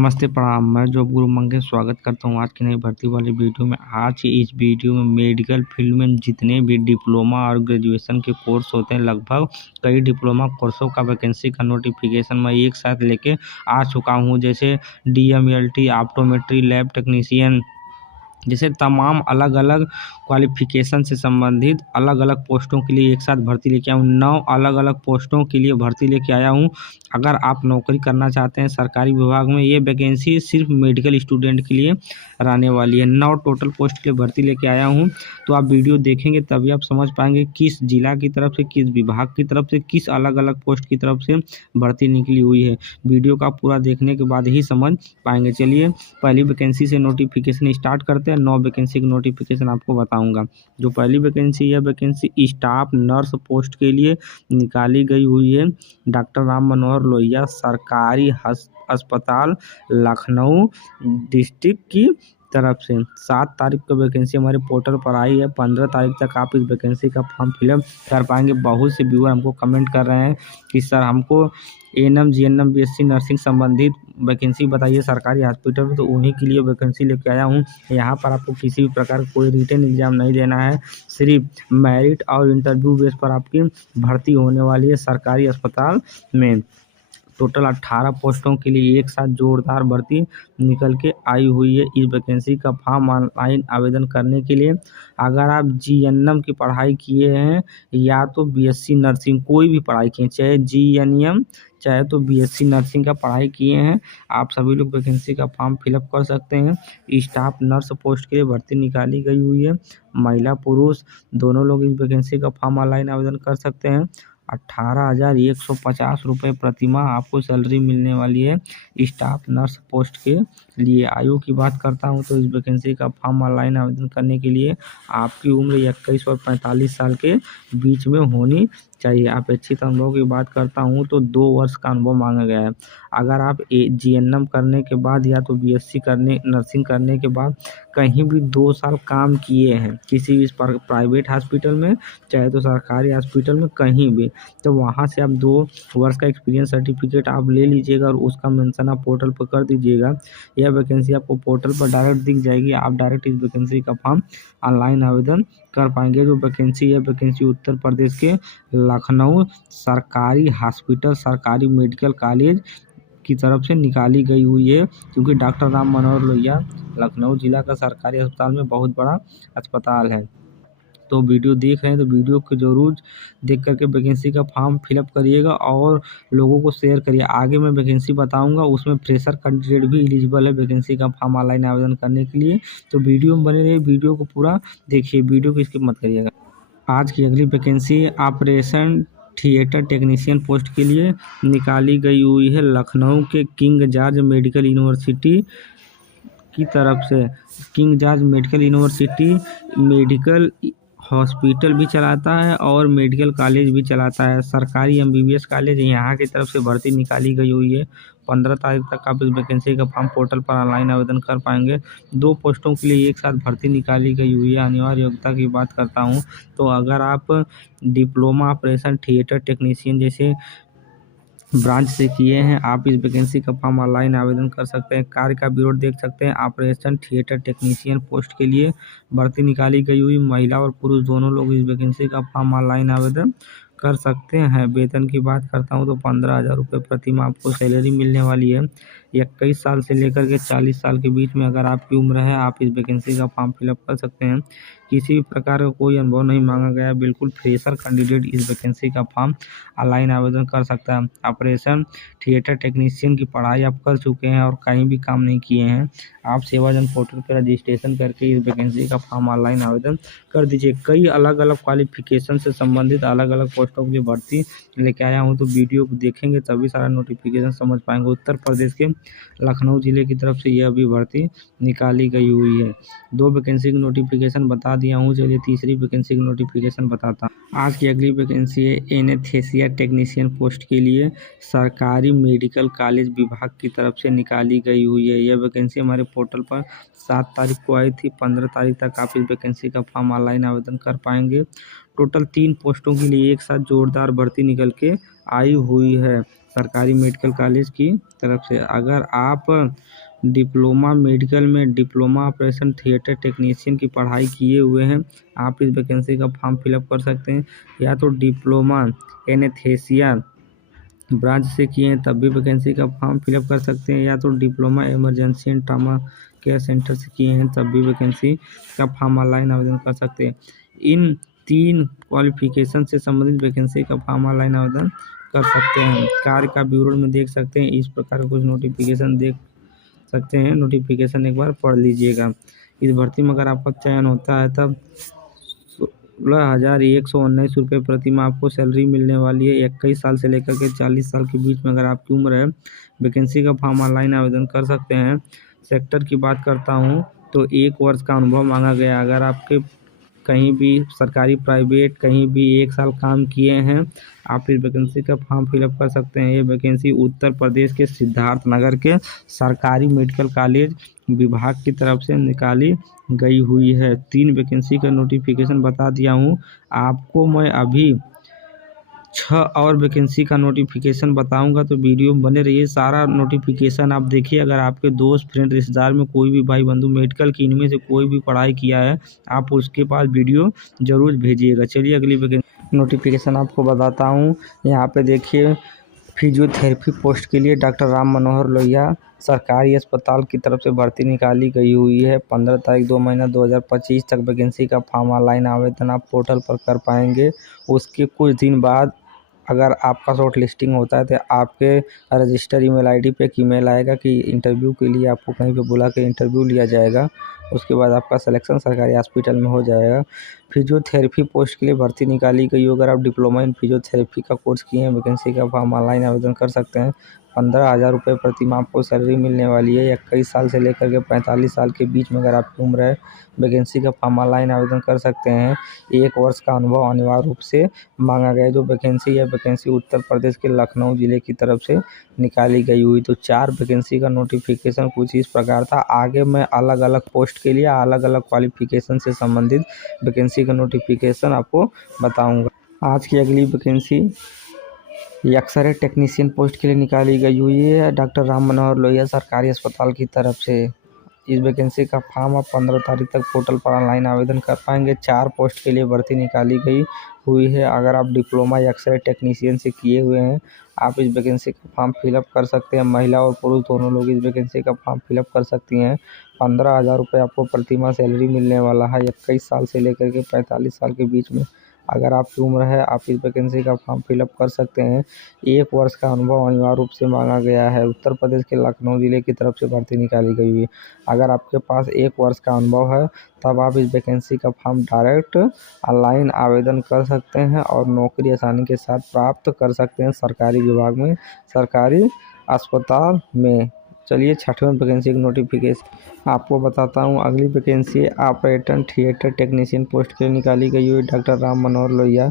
नमस्ते प्रणाम। मैं जॉब गुरु मंगेश स्वागत करता हूं आज की नई भर्ती वाली वीडियो में। आज की इस वीडियो में मेडिकल फील्ड में जितने भी डिप्लोमा और ग्रेजुएशन के कोर्स होते हैं, लगभग कई डिप्लोमा कोर्सों का वैकेंसी का नोटिफिकेशन मैं एक साथ लेके आ चुका हूं। जैसे DMLT, ऑप्टोमेट्री, लैब टेक्नीशियन, जैसे तमाम अलग अलग क्वालिफिकेशन से संबंधित अलग अलग पोस्टों के लिए एक साथ भर्ती लेके आया हूँ। 9 अलग अलग पोस्टों के लिए भर्ती लेके आया हूँ। अगर आप नौकरी करना चाहते हैं सरकारी विभाग में, ये वैकेंसी सिर्फ मेडिकल स्टूडेंट के लिए रहने वाली है। 9 टोटल पोस्ट के लिए भर्ती लेके आया हूँ। तो आप वीडियो देखेंगे तभी आप समझ पाएंगे किस जिला की तरफ से, किस विभाग की तरफ से, किस अलग अलग पोस्ट की तरफ से भर्ती निकली हुई है। वीडियो का पूरा देखने के बाद ही समझ पाएंगे। चलिए पहली वैकेंसी से नोटिफिकेशन स्टार्ट करते हैं। 9 वैकेंसी की नोटिफिकेशन आपको बताऊंगा। जो पहली वैकेंसी है, वैकेंसी स्टाफ नर्स पोस्ट के लिए निकाली गई हुई है। डॉक्टर राम मनोहर लोहिया सरकारी अस्पताल लखनऊ डिस्ट्रिक्ट की तरफ से 7 तारीख को वैकेंसी हमारे पोर्टल पर आई है। 15 तारीख तक आप इस वैकेंसी का फॉर्म फिलअप कर पाएंगे। बहुत से व्यूअर हमको कमेंट कर रहे हैं कि सर हमको ANM GNM BSc नर्सिंग संबंधित वैकेंसी बताइए सरकारी हॉस्पिटल में, तो उन्हीं के लिए वैकेंसी लेके आया हूँ। यहाँ पर आपको किसी भी प्रकार कोई रिटन एग्जाम नहीं देना है, सिर्फ मेरिट और इंटरव्यू बेस पर आपकी भर्ती होने वाली है सरकारी अस्पताल में। टोटल 18 पोस्टों के लिए एक साथ जोरदार भर्ती निकल के आई हुई है। इस वैकेंसी का फॉर्म ऑनलाइन आवेदन करने के लिए, अगर आप GNM की पढ़ाई किए हैं या तो BSc नर्सिंग कोई भी पढ़ाई किए, चाहे GNM चाहे तो BSc नर्सिंग का पढ़ाई किए हैं, आप सभी लोग वैकेंसी का फॉर्म फिलअप कर सकते हैं। स्टाफ नर्स पोस्ट के लिए भर्ती निकाली गई हुई है। महिला पुरुष दोनों लोग इस वैकेंसी का फॉर्म ऑनलाइन आवेदन कर सकते हैं। 18,150 रुपये प्रतिमाह आपको सैलरी मिलने वाली है स्टाफ नर्स पोस्ट के लिए। आयु की बात करता हूं तो इस वैकेंसी का फॉर्म ऑनलाइन आवेदन करने के लिए आपकी उम्र 21 और 45 साल के बीच में होनी चाहिए। अपेक्षित अनुभव की बात करता हूं तो 2 वर्ष का अनुभव मांगा गया है। अगर आप GNM करने के बाद या तो BSc करने नर्सिंग करने के बाद कहीं भी 2 साल काम किए हैं किसी भी प्राइवेट हॉस्पिटल में चाहे तो सरकारी हॉस्पिटल में, कहीं भी, तो वहाँ से आप 2 वर्ष का एक्सपीरियंस सर्टिफिकेट आप ले लीजिएगा और उसका मेंशन आप पोर्टल पर कर दीजिएगा। यह वैकेंसी आपको पोर्टल पर डायरेक्ट दिख जाएगी। आप डायरेक्ट इस वैकेंसी का फॉर्म ऑनलाइन आवेदन कर पाएंगे। जो वैकेंसी है, वैकेंसी उत्तर प्रदेश के लखनऊ सरकारी हॉस्पिटल सरकारी मेडिकल कॉलेज की तरफ से निकाली गई हुई है, क्योंकि डॉक्टर राम मनोहर लोहिया लखनऊ जिला का सरकारी अस्पताल में बहुत बड़ा अस्पताल है। तो वीडियो देख रहे हैं तो वीडियो को जरूर देख करके वैकेंसी का फॉर्म फिलअप करिएगा और लोगों को शेयर करिए। आगे मैं वैकेंसी बताऊंगा, उसमें फ्रेशर कैंडिडेट भी एलिजिबल है वैकेंसी का फॉर्म ऑनलाइन आवेदन करने के लिए। तो वीडियो में बने रहिए, वीडियो को पूरा देखिए, वीडियो को स्किप मत करिएगा। आज की अगली vacancy operation theatre technician post के लिए निकाली गई हुई है लखनऊ के किंग जॉर्ज मेडिकल यूनिवर्सिटी की तरफ से। King George medical university medical hospital भी चलाता है और मेडिकल कॉलेज भी चलाता है। सरकारी MBBS कॉलेज यहाँ की तरफ से भर्ती निकाली गई हुई है। 15 तारीख तक आप इस वैकेंसी का फॉर्म पोर्टल पर ऑनलाइन आवेदन कर पाएंगे। 2 पोस्टों के लिए एक साथ भर्ती निकाली गई हुई है। अनिवार्य योग्यता की बात करता हूँ तो अगर आप डिप्लोमा ऑपरेशन थिएटर टेक्नीशियन जैसे ब्रांच से किए हैं, आप इस वैकेंसी का फॉर्म ऑनलाइन आवेदन कर सकते हैं। कार्य का विवरण देख सकते हैं। ऑपरेशन थिएटर टेक्नीशियन पोस्ट के लिए भर्ती निकाली गई हुई, महिला और पुरुष दोनों लोग इस वैकेंसी का फॉर्म ऑनलाइन आवेदन कर सकते हैं। वेतन की बात करता हूं तो 15,000 रुपये प्रति माह आपको सैलरी मिलने वाली है। 21 साल से लेकर के 40 साल के बीच में अगर आपकी उम्र है, आप इस वैकेंसी का फॉर्म फिलअप कर सकते हैं। किसी भी प्रकार का कोई अनुभव नहीं मांगा गया है, बिल्कुल फ्रेशर कैंडिडेट इस वैकेंसी का फॉर्म ऑनलाइन आवेदन कर सकता है। ऑपरेशन थिएटर टेक्नीशियन की पढ़ाई आप कर चुके हैं और कहीं भी काम नहीं किए हैं, आप सेवाजन पोर्टल पर रजिस्ट्रेशन करके इस वैकेंसी का फॉर्म ऑनलाइन आवेदन कर दीजिए। कई अलग अलग क्वालिफिकेशन से संबंधित अलग अलग पोस्टों के लिए भर्ती लेके आया हूँ, तो वीडियो को देखेंगे तभी सारा नोटिफिकेशन समझ पाएंगे। उत्तर प्रदेश के लखनऊ जिले की तरफ से यह भी भर्ती निकाली गई हुई है। 2 वैकेंसी की नोटिफिकेशन बता दिया हूँ। चलिए तीसरी वैकेंसी की नोटिफिकेशन बताता हूँ। आज की अगली वैकेंसी है एनेस्थीसिया टेक्नीशियन पोस्ट के लिए सरकारी मेडिकल कॉलेज विभाग की तरफ से निकाली गई हुई है। यह वैकेंसी हमारे पोर्टल पर 7 तारीख को आई थी। 15 तारीख तक आप इस वैकेंसी का फॉर्म ऑनलाइन आवेदन कर पाएंगे। टोटल 3 पोस्टों के लिए एक साथ जोरदार भर्ती निकल के आई हुई है। सरकारी मेडिकल कॉलेज की तरफ से। अगर आप डिप्लोमा मेडिकल में डिप्लोमा ऑपरेशन थिएटर टेक्नीशियन की पढ़ाई किए हुए हैं, आप इस वैकेंसी का फॉर्म फिलअप कर सकते हैं। या तो डिप्लोमा एनेस्थीसिया ब्रांच से किए हैं तब भी वैकेंसी का फॉर्म फिलअप कर सकते हैं। या तो diploma emergency and trauma care centre से किए हैं तब भी वैकेंसी का फॉर्म ऑनलाइन आवेदन कर सकते हैं। इन 3 क्वालिफिकेशन से संबंधित वैकेंसी का फॉर्म ऑनलाइन आवेदन कर सकते हैं। कार्य का विवरण में देख सकते हैं, इस प्रकार का कुछ नोटिफिकेशन देख सकते हैं। नोटिफिकेशन एक बार पढ़ लीजिएगा। इस भर्ती में अगर आपका चयन होता है तब 16,119 रुपये प्रति माह आपको सैलरी मिलने वाली है। 21 साल से लेकर के 40 साल के बीच में अगर आपकी उम्र है, वैकेंसी का फॉर्म ऑनलाइन आवेदन कर सकते हैं। सेक्टर की बात करता हूँ तो 1 वर्ष का अनुभव मांगा गया। अगर आपके कहीं भी सरकारी प्राइवेट कहीं भी 1 साल काम किए हैं, आप इस वैकेंसी का फॉर्म फिलअप कर सकते हैं। ये वैकेंसी उत्तर प्रदेश के सिद्धार्थनगर के सरकारी मेडिकल कॉलेज विभाग की तरफ से निकाली गई हुई है। 3 वैकेंसी का नोटिफिकेशन बता दिया हूँ आपको। मैं अभी 6 और वैकेंसी का नोटिफिकेशन बताऊंगा, तो वीडियो में बने रहिए। सारा नोटिफिकेशन आप देखिए। अगर आपके दोस्त फ्रेंड रिश्तेदार में कोई भी भाई बंधु मेडिकल की इनमें से कोई भी पढ़ाई किया है, आप उसके पास वीडियो ज़रूर भेजिएगा। चलिए अगली वैकेंसी नोटिफिकेशन आपको बताता हूँ। यहाँ पे देखिए, फिजियोथेरेपी पोस्ट के लिए डॉक्टर राम मनोहर लोहिया सरकारी अस्पताल की तरफ से भर्ती निकाली गई हुई है। 15 तारीख 2 महीना 2025 तक वैकेंसी का फॉर्म ऑनलाइन आवेदन आप पोर्टल पर कर पाएंगे। उसके कुछ दिन बाद अगर आपका शॉर्ट लिस्टिंग होता है तो आपके रजिस्टर ईमेल आईडी पे एक ईमेल आएगा कि इंटरव्यू के लिए आपको कहीं पे बुला के इंटरव्यू लिया जाएगा। उसके बाद आपका सिलेक्शन सरकारी हॉस्पिटल में हो जाएगा। फिजियोथेरेपी पोस्ट के लिए भर्ती निकाली गई हो। अगर आप डिप्लोमा इन फिजियोथेरेपी का कोर्स किए हैं, वैकेंसी का फॉर्म ऑनलाइन आवेदन कर सकते हैं। 15,000 रुपये प्रति माह आपको सैलरी मिलने वाली है। 21 साल से लेकर के 45 साल के बीच में अगर आपकी उम्र है, वैकेंसी का फॉर्म ऑनलाइन आवेदन कर सकते हैं। 1 वर्ष का अनुभव अनिवार्य रूप से मांगा गया है। जो वैकेंसी है, वैकेंसी उत्तर प्रदेश के लखनऊ ज़िले की तरफ से निकाली गई हुई। तो 4 वैकेंसी का नोटिफिकेशन कुछ इस प्रकार था। आगे मैं अलग अलग पोस्ट के लिए अलग अलग क्वालिफिकेशन से संबंधित वैकेंसी का नोटिफिकेशन आपको बताऊँगा। आज की अगली वैकेंसी एक्सरे टेक्नीशियन पोस्ट के लिए निकाली गई हुई है डॉक्टर राम मनोहर लोहिया सरकारी अस्पताल की तरफ से। इस वैकेंसी का फॉर्म आप 15 तारीख तक पोर्टल पर ऑनलाइन आवेदन कर पाएंगे। 4 पोस्ट के लिए भर्ती निकाली गई हुई है। अगर आप डिप्लोमा या एक्सरे टेक्नीशियन से किए हुए हैं, आप इस वैकेंसी का फॉर्म फिलअप कर सकते हैं। महिला और पुरुष दोनों लोग इस वैकेंसी का फॉर्म फिलअप कर सकती हैं। 15,000 रुपये आपको प्रति माह सैलरी मिलने वाला है। 21 साल से लेकर के 45 साल के बीच में अगर आपकी उम्र है, आप इस वैकेंसी का फॉर्म फिलअप कर सकते हैं। 1 वर्ष का अनुभव अनिवार्य रूप से मांगा गया है। उत्तर प्रदेश के लखनऊ ज़िले की तरफ से भर्ती निकाली गई हुई है। अगर आपके पास 1 वर्ष का अनुभव है, तब आप इस वैकेंसी का फॉर्म डायरेक्ट ऑनलाइन आवेदन कर सकते हैं और नौकरी आसानी के साथ प्राप्त कर सकते हैं सरकारी विभाग में, सरकारी अस्पताल में। चलिए 6वें वैकेंसी की नोटिफिकेशन आपको बताता हूँ। अगली vacancy operator theatre technician post के लिए निकाली गई हुई डॉक्टर राम मनोहर लोहिया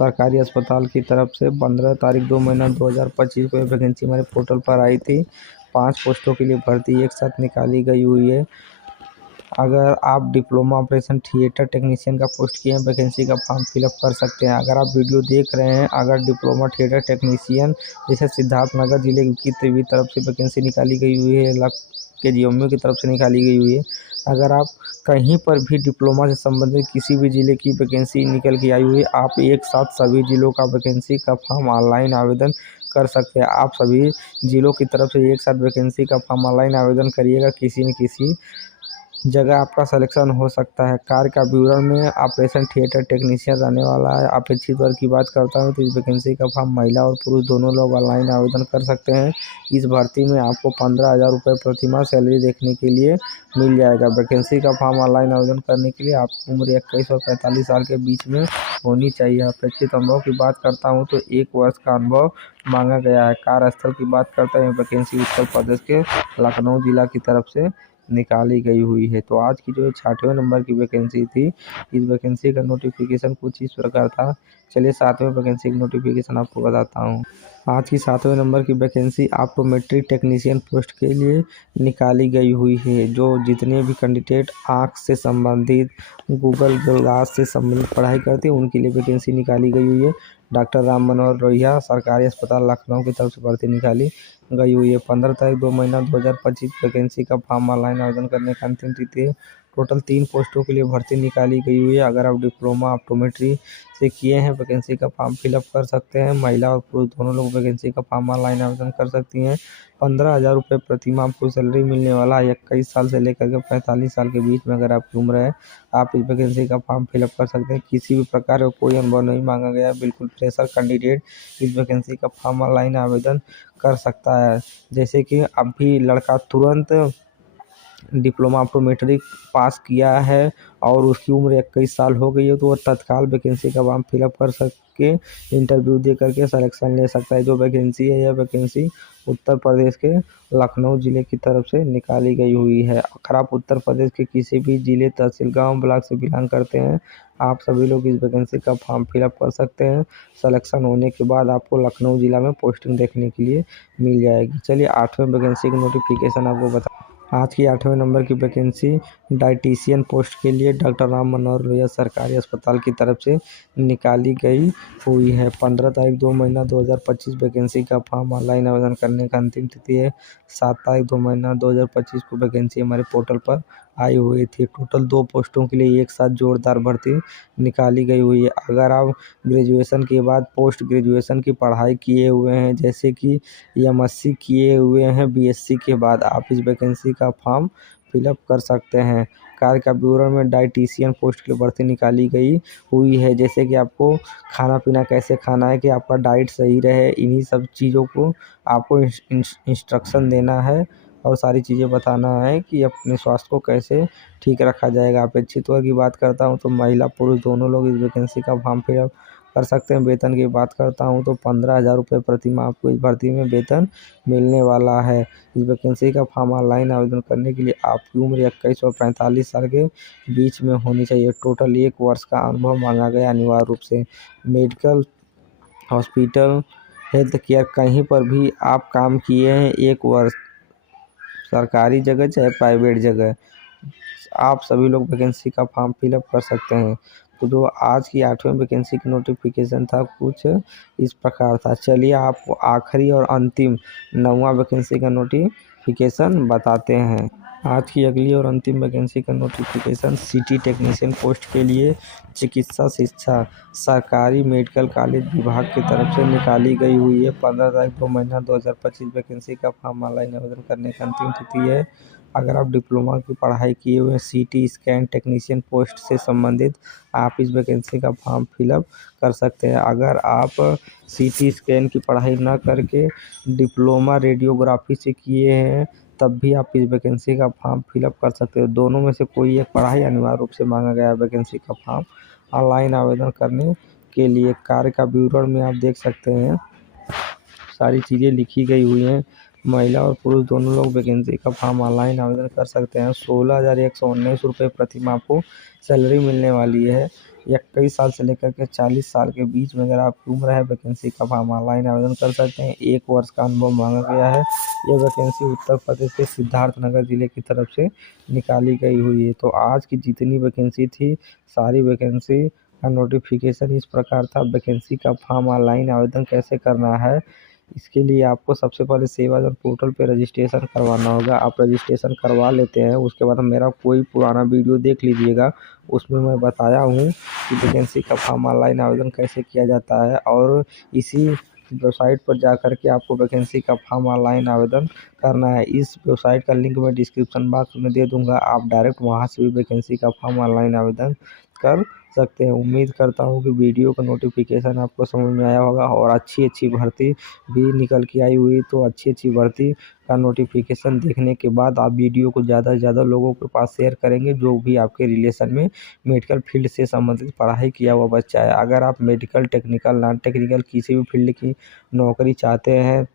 सरकारी अस्पताल की तरफ से। 15 तारीख 2 महीना 2025 को वैकेंसी हमारे पोर्टल पर आई थी। 5 पोस्टों के लिए भर्ती एक साथ निकाली गई हुई है। अगर आप डिप्लोमा ऑपरेशन थिएटर टेक्नीशियन का पोस्ट किए हैं, वैकेंसी का फॉर्म फिलअप कर सकते हैं। अगर आप वीडियो देख रहे हैं, अगर डिप्लोमा थिएटर टेक्नीशियन जैसे सिद्धार्थनगर जिले की तरफ से वैकेंसी निकाली गई हुई है, KGMU की तरफ से निकाली गई हुई है। अगर आप कहीं पर भी डिप्लोमा से संबंधित किसी भी ज़िले की वैकेंसी निकल के आई हुई है, आप एक साथ सभी ज़िलों का वैकेंसी का फॉर्म ऑनलाइन आवेदन कर सकते हैं। आप सभी ज़िलों की तरफ से एक साथ वैकेंसी का फॉर्म ऑनलाइन आवेदन करिएगा, किसी न किसी जगह आपका सिलेक्शन हो सकता है। कार्य का विवरण में ऑपरेशन थिएटर टेक्नीशियन रहने वाला है। अपेक्षित वर्ग की बात करता हूँ तो इस वैकेंसी का फॉर्म महिला और पुरुष दोनों लोग ऑनलाइन आवेदन कर सकते हैं। इस भर्ती में आपको 15,000 रुपये प्रति माह सैलरी देखने के लिए मिल जाएगा। वैकेंसी का फॉर्म ऑनलाइन आवेदन करने के लिए आपकी उम्र 21 और 45 साल के बीच में होनी चाहिए। अपेक्षित अनुभव की बात करता हूँ तो 1 वर्ष का अनुभव मांगा गया है। कार्यस्थल की बात करते हैं, वैकेंसी उत्तर प्रदेश के लखनऊ जिला की तरफ से निकाली गई हुई है। तो आज की जो 6वें नंबर की वैकेंसी थी, इस वैकेंसी का नोटिफिकेशन कुछ इस प्रकार था। चलिए 7वें वैकेंसी की नोटिफिकेशन आपको बताता हूँ। आज की 7वें नंबर की वैकेंसी ऑप्टोमेट्री टेक्नीशियन पोस्ट के लिए निकाली गई हुई है। जो जितने भी कैंडिडेट आँख से संबंधित, गूगल ग्लास से संबंधित पढ़ाई करते हैं, उनके लिए वैकेंसी निकाली गई हुई है। डॉक्टर राम मनोहर लोहिया सरकारी अस्पताल लखनऊ की तरफ से भर्ती निकाली गई हुई है। 15 तारीख 2 महीना 2025 वैकेंसी का फॉर्म ऑनलाइन आवेदन करने का अंतिम तिथि है। टोटल 3 पोस्टों के लिए भर्ती निकाली गई हुई है। अगर आप डिप्लोमा ऑप्टोमेट्री से किए हैं वैकेंसी का फॉर्म फिलअप कर सकते हैं। महिला और पुरुष दोनों लोग वैकेंसी का फॉर्म ऑनलाइन आवेदन कर सकती हैं। 15,000 रुपये प्रति माह आपको सैलरी मिलने वाला है। 21 साल से लेकर के 45 साल के बीच में अगर आपकी उम्र है, आप इस वैकेंसी का फॉर्म फिलअप कर सकते हैं। किसी भी प्रकार का कोई अनुभव नहीं मांगा गया, बिल्कुल फ्रेशर कैंडिडेट इस वैकेंसी का फॉर्म ऑनलाइन आवेदन कर सकता है। जैसे कि अभी लड़का तुरंत डिप्लोमा ऑप्टोमेट्रिक पास किया है और उसकी उम्र 21 साल हो गई है, तो वह तत्काल वैकेंसी का फॉर्म फिलअप कर सके इंटरव्यू दे करके सिलेक्शन ले सकता है। जो वैकेंसी है, यह वैकेंसी उत्तर प्रदेश के लखनऊ ज़िले की तरफ से निकाली गई हुई है। अगर आप उत्तर प्रदेश के किसी भी ज़िले, तहसील, गांव, ब्लॉक से बिलोंग करते हैं, आप सभी लोग इस वैकेंसी का फॉर्म फिलअप कर सकते हैं। सिलेक्शन होने के बाद आपको लखनऊ ज़िला में पोस्टिंग देखने के लिए मिल जाएगी। चलिए 8वें वैकेंसी की नोटिफिकेशन आपको बता। आज की 8वें नंबर की वैकेंसी डाइटिशियन पोस्ट के लिए डॉक्टर राम मनोहर लोहिया सरकारी अस्पताल की तरफ से निकाली गई हुई है। 15 तारीख 2 महीना 2025 वैकेंसी का फॉर्म ऑनलाइन आवेदन करने का अंतिम तिथि है। 7 तारीख 2 महीना 2025 को वैकेंसी हमारे पोर्टल पर आई हुई थी। टोटल 2 पोस्टों के लिए एक साथ जोरदार भर्ती निकाली गई हुई है। अगर आप ग्रेजुएशन के बाद पोस्ट ग्रेजुएशन की पढ़ाई किए हुए हैं, जैसे कि एमएससी किए हुए हैं, बीएससी के बाद आप इस वैकेंसी का फॉर्म फिलअप कर सकते हैं। कार्य का विवरण में डाइटिशियन पोस्ट की भर्ती निकाली गई हुई है। जैसे कि आपको खाना पीना कैसे खाना है कि आपका डाइट सही रहे, इन्हीं सब चीज़ों को आपको इंस्ट्रक्शन देना है और सारी चीज़ें बताना है कि अपने स्वास्थ्य को कैसे ठीक रखा जाएगा। अपेक्षित वर्ग की बात करता हूँ तो महिला पुरुष दोनों लोग इस वैकेंसी का फॉर्म फिलअप कर सकते हैं। वेतन की बात करता हूँ तो 15,000 रुपये प्रति माह आपको इस भर्ती में वेतन मिलने वाला है। इस वैकेंसी का फॉर्म ऑनलाइन आवेदन करने के लिए आपकी उम्र 21 और 45 साल के बीच में होनी चाहिए। टोटल 1 वर्ष का अनुभव मांगा गया अनिवार्य रूप से। मेडिकल, हॉस्पिटल, हेल्थ केयर कहीं पर भी आप काम किए हैं 1 वर्ष, सरकारी जगह चाहे प्राइवेट जगह, आप सभी लोग वैकेंसी का फॉर्म फिलअप कर सकते हैं। तो जो आज की 8वें वैकेंसी की नोटिफिकेशन था कुछ इस प्रकार था। चलिए आपको आखिरी और अंतिम 9वां वैकेंसी का नोटिफिकेशन बताते हैं। आज की अगली और अंतिम वैकेंसी का नोटिफिकेशन सिटी टेक्नीशियन पोस्ट के लिए चिकित्सा शिक्षा सरकारी मेडिकल कॉलेज विभाग की तरफ से निकाली गई हुई है। 15 तारीख 2 महीना 2025 वैकेंसी का फॉर्म ऑनलाइन आवेदन करने की अंतिम तिथि है। अगर आप डिप्लोमा की पढ़ाई किए हुए सीटी स्कैन टेक्नीशियन पोस्ट से संबंधित, आप इस वैकेंसी का फॉर्म फिलअप कर सकते हैं। अगर आप सीटी स्कैन की पढ़ाई ना करके डिप्लोमा रेडियोग्राफी से किए हैं, तब भी आप इस वैकेंसी का फॉर्म फिलअप कर सकते हो। दोनों में से कोई एक पढ़ाई अनिवार्य रूप से मांगा गया है वैकेंसी का फॉर्म ऑनलाइन आवेदन करने के लिए। कार्य का विवरण में आप देख सकते हैं, सारी चीज़ें लिखी गई हुई हैं। महिला और पुरुष दोनों लोग वैकेंसी का फॉर्म ऑनलाइन आवेदन कर सकते हैं। 16,119 रुपये प्रति माह आपको सैलरी मिलने वाली है। 21 साल से लेकर के 40 साल के बीच में अगर आपकी उम्र है, वैकेंसी का फॉर्म ऑनलाइन आवेदन कर सकते हैं। 1 वर्ष का अनुभव मांगा गया है। यह वैकेंसी उत्तर प्रदेश के सिद्धार्थनगर ज़िले की तरफ से निकाली गई हुई है। तो आज की जितनी वैकेंसी थी, सारी वैकेंसी का नोटिफिकेशन इस प्रकार था। वैकेंसी का फॉर्म ऑनलाइन आवेदन कैसे करना है, इसके लिए आपको सबसे पहले सेवादल पोर्टल पे रजिस्ट्रेशन करवाना होगा। आप रजिस्ट्रेशन करवा लेते हैं, उसके बाद मेरा कोई पुराना वीडियो देख लीजिएगा, उसमें मैं बताया हूँ कि वैकेंसी का फॉर्म ऑनलाइन आवेदन कैसे किया जाता है। और इसी वेबसाइट पर जा कर के आपको वैकेंसी का फॉर्म ऑनलाइन आवेदन करना है। इस वेबसाइट का लिंक मैं डिस्क्रिप्शन बॉक्स में दे दूँगा, आप डायरेक्ट वहाँ से भी वैकेंसी का फॉर्म ऑनलाइन आवेदन कर सकते हैं। उम्मीद करता हूँ कि वीडियो का नोटिफिकेशन आपको समझ में आया होगा और अच्छी भर्ती भी निकल के आई हुई। तो अच्छी भर्ती का नोटिफिकेशन देखने के बाद आप वीडियो को ज़्यादा से ज़्यादा लोगों के पास शेयर करेंगे, जो भी आपके रिलेशन में मेडिकल फील्ड से संबंधित पढ़ाई किया हुआ बच्चा है। अगर आप मेडिकल, टेक्निकल, नॉन टेक्निकल किसी भी फील्ड की नौकरी चाहते हैं,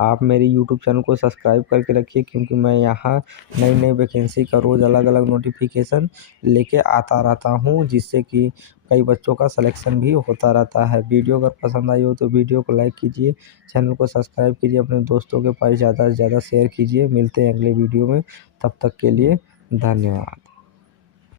आप मेरे यूट्यूब चैनल को सब्सक्राइब करके रखिए, क्योंकि मैं यहाँ नई वैकेंसी का रोज़ अलग अलग नोटिफिकेशन लेके आता रहता हूँ, जिससे कि कई बच्चों का सिलेक्शन भी होता रहता है। वीडियो अगर पसंद आई हो तो वीडियो को लाइक कीजिए, चैनल को सब्सक्राइब कीजिए, अपने दोस्तों के पास ज़्यादा से ज़्यादा शेयर कीजिए। मिलते हैं अगले वीडियो में, तब तक के लिए धन्यवाद।